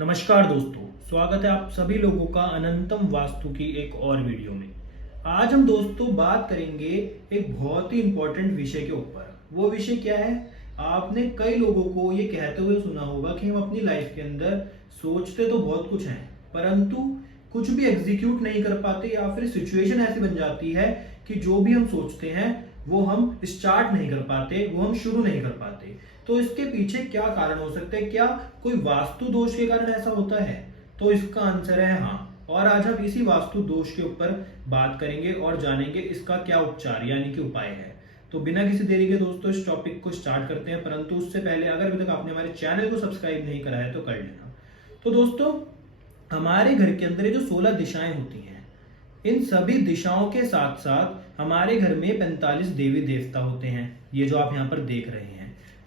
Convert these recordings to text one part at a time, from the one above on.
नमस्कार दोस्तों, स्वागत है आप सभी लोगों का अनंतम वास्तु की एक और वीडियो में। आज हम दोस्तों बात करेंगे एक बहुत ही इंपॉर्टेंट विषय के ऊपर। वो विषय क्या है? आपने कई लोगों को ये कहते हुए सुना होगा कि हम अपनी लाइफ के अंदर सोचते तो बहुत कुछ हैं, परंतु कुछ भी एग्जीक्यूट नहीं कर पाते, या फिर सिचुएशन ऐसी बन जाती है कि जो भी हम सोचते हैं वो हम स्टार्ट नहीं कर पाते, वो हम शुरू नहीं कर पाते। तो इसके पीछे क्या कारण हो सकते हैं? क्या कोई वास्तु दोष के कारण ऐसा होता है? तो इसका आंसर है हाँ। और आज हम इसी वास्तु दोष के ऊपर बात करेंगे और जानेंगे इसका क्या उपचार यानी कि उपाय है। तो बिना किसी देरी के दोस्तों इस टॉपिक को स्टार्ट करते हैं, परंतु उससे पहले अगर अभी तक आपने हमारे चैनल को सब्सक्राइब नहीं करा है तो कर लेना। तो दोस्तों, हमारे घर के अंदर ये जो 16 दिशाएं होती हैं, इन सभी दिशाओं के साथ साथ हमारे घर में 45 देवी देवता होते हैं, ये जो आप यहाँ पर देख रहे हैं।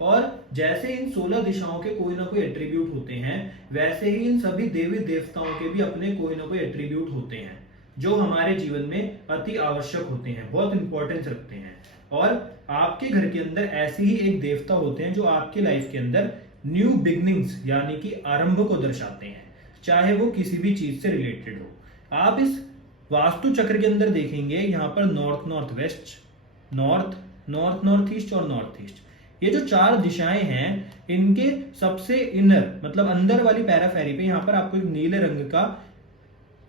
और जैसे इन 16 दिशाओं के कोई ना कोई एट्रीब्यूट होते हैं, वैसे ही इन सभी देवी देवताओं के भी अपने कोई ना कोई एट्रीब्यूट होते हैं जो हमारे जीवन में अति आवश्यक होते हैं, बहुत इंपॉर्टेंस रखते हैं। और आपके घर के अंदर ऐसे ही एक देवता होते हैं जो आपकी लाइफ के अंदर न्यू बिगनिंग्स यानी कि आरंभ को दर्शाते हैं, चाहे वो किसी भी चीज से रिलेटेड हो। आप इस वास्तु चक्र के अंदर देखेंगे यहाँ पर north north west, north north north east और नॉर्थ ईस्ट, ये जो 4 दिशाएं हैं, इनके सबसे इनर मतलब अंदर वाली पैराफेरी पे यहाँ पर आपको एक नीले रंग का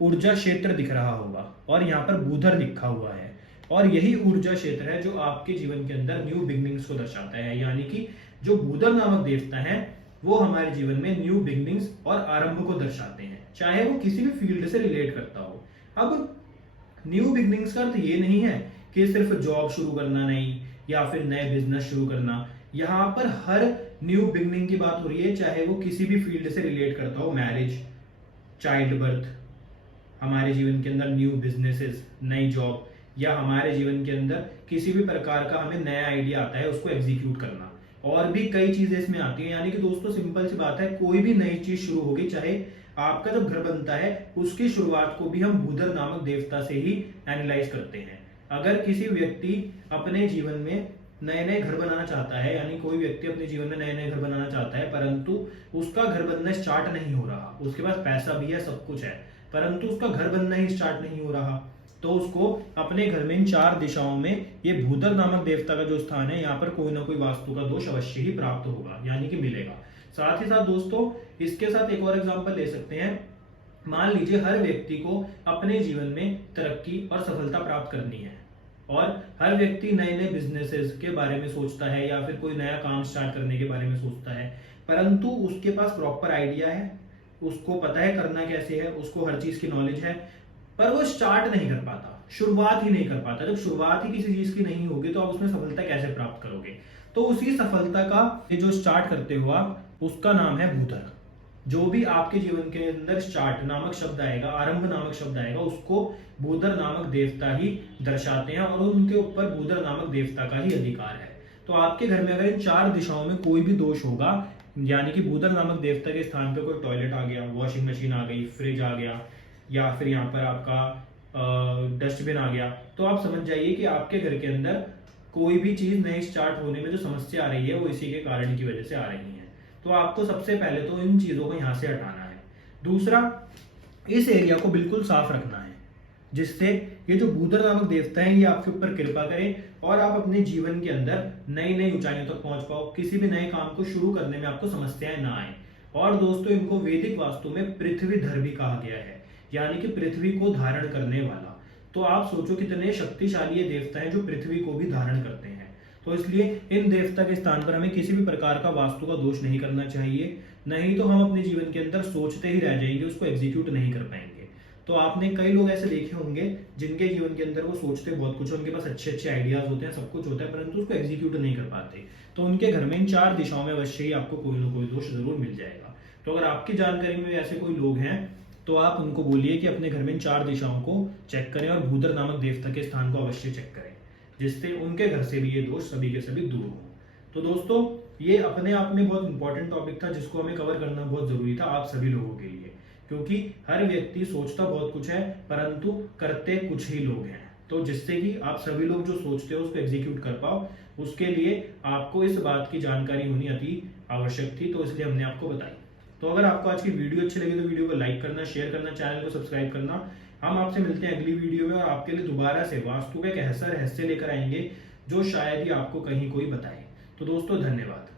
ऊर्जा क्षेत्र दिख रहा होगा और यहाँ पर बूधर लिखा हुआ है। और यही ऊर्जा क्षेत्र है जो आपके जीवन के अंदर न्यू बिगनिंग्स को दर्शाता है, यानी कि जो बूधर नामक देवता है वो हमारे जीवन में न्यू बिगनिंग्स और आरंभ को दर्शाते हैं, चाहे वो किसी भी फील्ड से रिलेट करता हो। अब न्यू बिगनिंग्स का अर्थ ये नहीं है कि सिर्फ जॉब शुरू करना नहीं या फिर नए बिजनेस शुरू करना। यहाँ पर हर न्यू बिगनिंग की बात हो रही है, चाहे वो किसी भी फील्ड से रिलेट करता हो, मैरिज, चाइल्ड बर्थ, हमारे जीवन के अंदर न्यू बिजनेसेस, नई जॉब, या हमारे जीवन के अंदर किसी भी प्रकार का हमें नया आइडिया आता है उसको एग्जीक्यूट करना, और भी कई चीजें इसमें आती है। यानी कि दोस्तों सिंपल सी बात है, कोई भी नई चीज शुरू होगी, चाहे आपका जब घर बनता है उसकी शुरुआत को भी हम बूधर नामक देवता से ही एनालाइज करते हैं। अगर किसी व्यक्ति अपने जीवन में नए नए घर बनाना चाहता है, यानी कोई व्यक्ति अपने जीवन में नए नए घर बनाना चाहता है, परंतु उसका घर बनना स्टार्ट नहीं हो रहा, उसके पास पैसा भी है, सब कुछ है, परंतु उसका घर बनना ही स्टार्ट नहीं हो रहा, तो उसको अपने घर में इन 4 दिशाओं में ये भूधर नामक देवता का जो स्थान है, यहाँ पर कोई ना कोई वास्तु का दोष अवश्य ही प्राप्त होगा, यानी कि मिलेगा। साथ ही साथ दोस्तों इसके साथ एक और एग्जांपल ले सकते हैं। मान लीजिए हर व्यक्ति को अपने जीवन में तरक्की और सफलता प्राप्त करनी है, और हर व्यक्ति नए नए बिजनेसेस के बारे में सोचता है या फिर कोई नया काम स्टार्ट करने के बारे में सोचता है, परंतु उसके पास प्रॉपर आइडिया है, उसको पता है करना कैसे है, उसको हर चीज की नॉलेज है, पर वो स्टार्ट नहीं कर पाता, शुरुआत ही नहीं कर पाता। जब शुरुआत ही किसी चीज की नहीं होगी तो आप उसमें सफलता कैसे प्राप्त करोगे? तो उसी सफलता का ये जो स्टार्ट करते हो आप, उसका नाम है बूधर। जो भी आपके जीवन के अंदर स्टार्ट नामक शब्द आएगा, आरंभ नामक शब्द आएगा, उसको बूधर नामक देवता ही दर्शाते हैं, और उनके ऊपर बूधर नामक देवता का ही अधिकार है। तो आपके घर में अगर इन 4 दिशाओं में कोई भी दोष होगा, यानी कि बूधर नामक देवता के स्थान पे कोई टॉयलेट आ गया, वॉशिंग मशीन आ गई, फ्रिज आ गया, या फिर यहाँ पर आपका डस्टबिन आ गया, तो आप समझ जाइए कि आपके घर के अंदर कोई भी चीज नई स्टार्ट होने में जो समस्या आ रही है वो इसी के कारण की वजह से आ रही है। तो आपको सबसे पहले तो इन चीजों को यहां से हटाना है। दूसरा, इस एरिया को बिल्कुल साफ रखना है, जिससे ये जो बूधर नामक देवता है ये आपके ऊपर कृपा करें और आप अपने जीवन के अंदर नई नई ऊंचाइयों तक पहुंच पाओ, किसी भी नए काम को शुरू करने में आपको समस्याएं ना आए। और दोस्तों इनको वैदिक वास्तु में पृथ्वीधर भी कहा गया है, यानी कि पृथ्वी को धारण करने वाला। तो आप सोचो कितने शक्तिशाली ये देवता है जो पृथ्वी को भी धारण करते हैं। तो इसलिए इन देवता के स्थान पर हमें किसी भी प्रकार का वास्तु का दोष नहीं करना चाहिए, नहीं तो हम अपने जीवन के अंदर सोचते ही रह जाएंगे, उसको एग्जीक्यूट नहीं कर पाएंगे। तो आपने कई लोग ऐसे देखे होंगे जिनके जीवन के अंदर वो सोचते बहुत कुछ, उनके पास अच्छे अच्छे आइडियाज होते हैं, सब कुछ होता है, परंतु उसको एग्जीक्यूट नहीं कर पाते। तो उनके घर में इन 4 दिशाओं में अवश्य ही आपको कोई ना कोई दोष जरूर मिल जाएगा। तो अगर आपकी जानकारी में ऐसे कोई लोग हैं तो आप उनको बोलिए कि अपने घर में इन 4 दिशाओं को चेक करें और भूधर नामक देवता के स्थान को अवश्य चेक करें, जिससे उनके घर से भी ये दोष सभी के सभी दूर हो। तो दोस्तों ये अपने आप में बहुत इंपॉर्टेंट टॉपिक था जिसको हमें कवर करना बहुत जरूरी था आप सभी लोगों के लिए, क्योंकि हर व्यक्ति सोचता बहुत कुछ है परंतु करते कुछ ही लोग हैं। तो जिससे कि आप सभी लोग जो सोचते हो उसको एग्जीक्यूट कर पाओ, उसके लिए आपको इस बात की जानकारी होनी अति आवश्यक थी, तो इसलिए हमने आपको बताई। तो अगर आपको आज की वीडियो अच्छी लगी तो वीडियो को लाइक करना, शेयर करना, चैनल को सब्सक्राइब करना। हम आपसे मिलते हैं अगली वीडियो में और आपके लिए दोबारा से वास्तु का एक ऐसा रहस्य लेकर आएंगे जो शायद ही आपको कहीं कोई बताए। तो दोस्तों धन्यवाद।